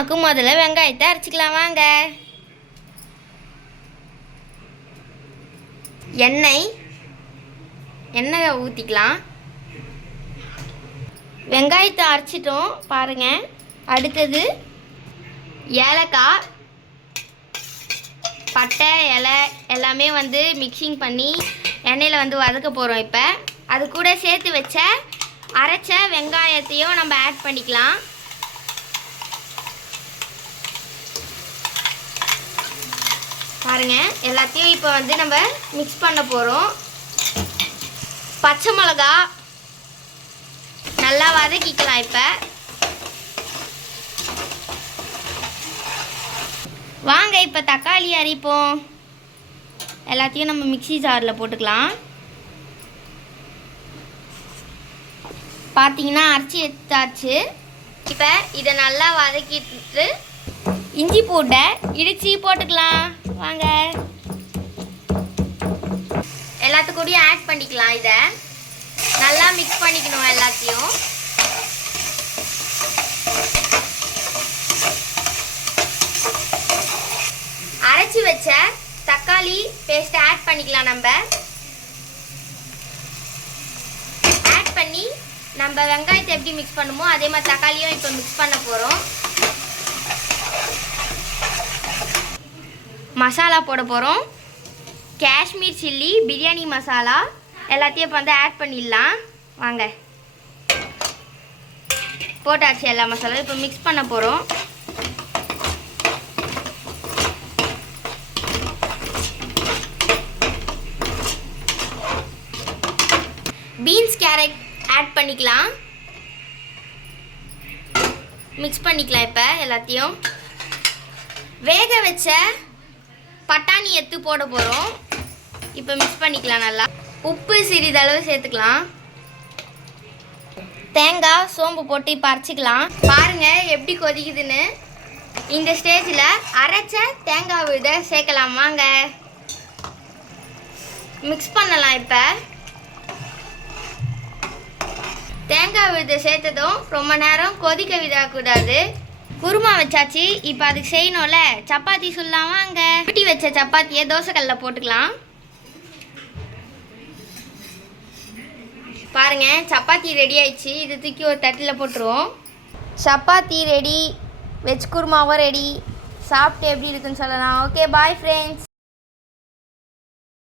முதல்ல வெங்காயத்தை அரைச்சிக்கலாம் வாங்க. எண்ணெய் ஊற்றிக்கலாம். வெங்காயத்தை அரைச்சிட்டோம் பாருங்க. அடுத்தது ஏலக்காய், பட்டை, இலை எல்லாமே மிக்சிங் பண்ணி எண்ணெயில் வதக்க போகிறோம். இப்போ அது கூட சேர்த்து வச்ச அரைச்ச வெங்காயத்தையும் நம்ம ஆட் பண்ணிக்கலாம். பாருங்க, எல்லாத்தையும் இப்போ நம்ம மிக்ஸ் பண்ண போகிறோம். பச்சை மிளகா நல்லா வதக்கிக்கலாம். இப்போ வாங்க இப்போ தக்காளி அரைப்போம். எல்லாத்தையும் நம்ம மிக்ஸி ஜாரில் போட்டுக்கலாம். பார்த்தீங்கன்னா அரைச்சி எடுத்தாச்சு. இப்போ இதை நல்லா வதக்கிட்டு இஞ்சி பூண்டை இடித்து போட்டுக்கலாம். வாங்க எல்லாத்துக்கூடயும் ஆட் பண்ணிக்கலாம். இதை நல்லா மிக்ஸ் பண்ணிக்கணும். எல்லாத்தையும் அரைச்சி வச்ச தக்காளி பேஸ்ட் ஆட் பண்ணிக்கலாம். நம்ம ஆட் பண்ணி நம்ம வெங்காயத்தை எப்படி மிக்ஸ் பண்ணுமோ அதே மாதிரி தக்காளியும் இப்போ மிக்ஸ் பண்ண போகிறோம். மசாலா போட போகிறோம். காஷ்மீர் சில்லி, பிரியாணி மசாலா எல்லாத்தையும் இப்போ ஆட் பண்ணிடலாம். வாங்க போட்டாச்சு. எல்லா மசாலாவும் இப்போ மிக்ஸ் பண்ண போகிறோம். பீன்ஸ், கேரட் ஆட் பண்ணிக்கலாம். மிக்ஸ் பண்ணிக்கலாம். இப்போ எல்லாத்தையும் வேக வச்ச பட்டாணி எடுத்து போட போகிறோம். இப்போ மிக்ஸ் பண்ணிக்கலாம். நல்லா உப்பு சிறிதளவு சேர்த்துக்கலாம். தேங்காய், சோம்பு போட்டு இப்போ அரைச்சிக்கலாம். பாருங்கள் எப்படி கொதிக்குதுன்னு. இந்த ஸ்டேஜில் அரைச்ச தேங்காய் விதை சேர்க்கலாம். வாங்க மிக்ஸ் பண்ணலாம். இப்போ தேங்காய் விதை சேர்த்ததும் ரொம்ப நேரம் கொதிக்க விடக்கூடாது. குருமா வச்சாச்சு. இப்போ அதுக்கு செய்யணும்ல, சப்பாத்தி சொல்லலாம். வாங்க குட்டி வச்ச சப்பாத்தியை தோசைக்கல்ல போட்டுக்கலாம். பாருங்க சப்பாத்தி ரெடி ஆயிடுச்சு. இது தூக்கி ஒரு தட்டில் போட்டுருவோம். சப்பாத்தி ரெடி, வெஜ் குருமாவும் ரெடி. சாப்பிட்டு எப்படி இருக்குன்னு சொல்லலாம். Okay, bye friends.